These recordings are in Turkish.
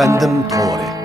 efendim to'g'ri.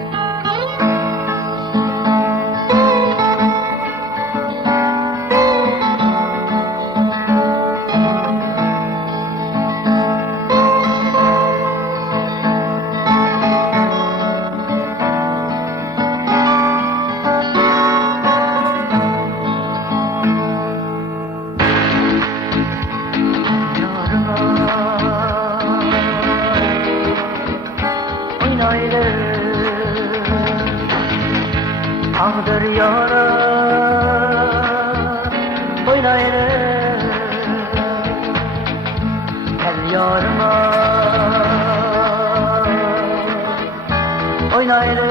Ağdır yara oynaylı her yarıma oynaylı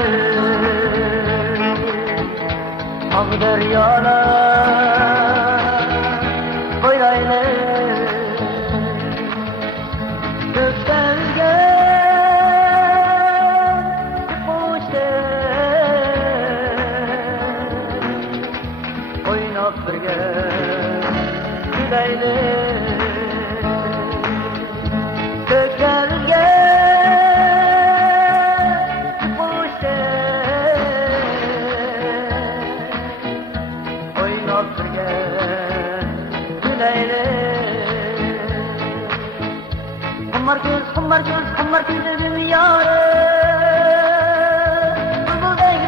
ağdır yara oynaylı gösterge birge güleyle köklerge boşte oynap birge güleyle kummar göz dedim yarı bulbuldek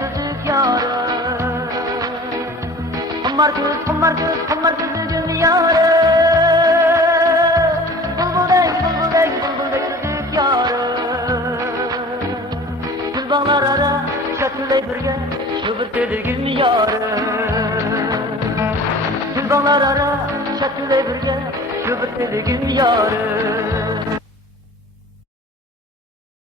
kızık yarı kummar göz dedim yarı bulbuldek kızık yarı gül bağlar ara şatılay birge şu bir deligim yarı gül bağlar ara şatılay birge şu bir deligim yarı